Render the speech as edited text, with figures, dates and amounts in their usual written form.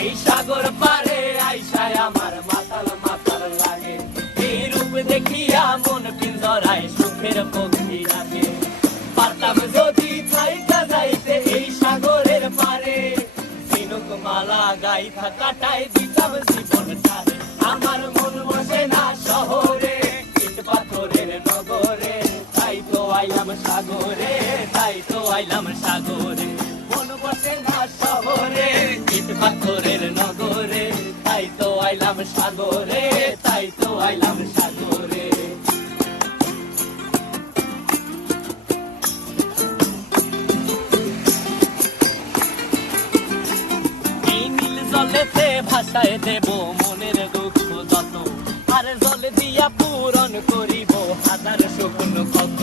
এই সাগর পারে আইসায় আমার মাতাল মাতাল লাগে, এই রূপ দেখিয়া মন পিঞ্জরায় সুখের পক্ষী রাখে। পারতাম যদি থাইকা যাইতে এই সাগরের পারে, ঝিনুক মালা গাইথা কাটাই দিতাম জীবনটারে। আমার মন বসে না শহরে, ইট পাথরের নগরে, তাই তো আইলাম সাগরে, তাই তো আইলাম সাগরে। মন বসে না শহরে, ইট পাথরের নগরে, তাই তো আইলাম সাগরে, তাই তো আইলাম সাগরে। এই নীল জলেতে ভাসায় দেব মনের দুঃখ যত, আর জল দিয়া পূরণ করিব হাজার শুকনো কত।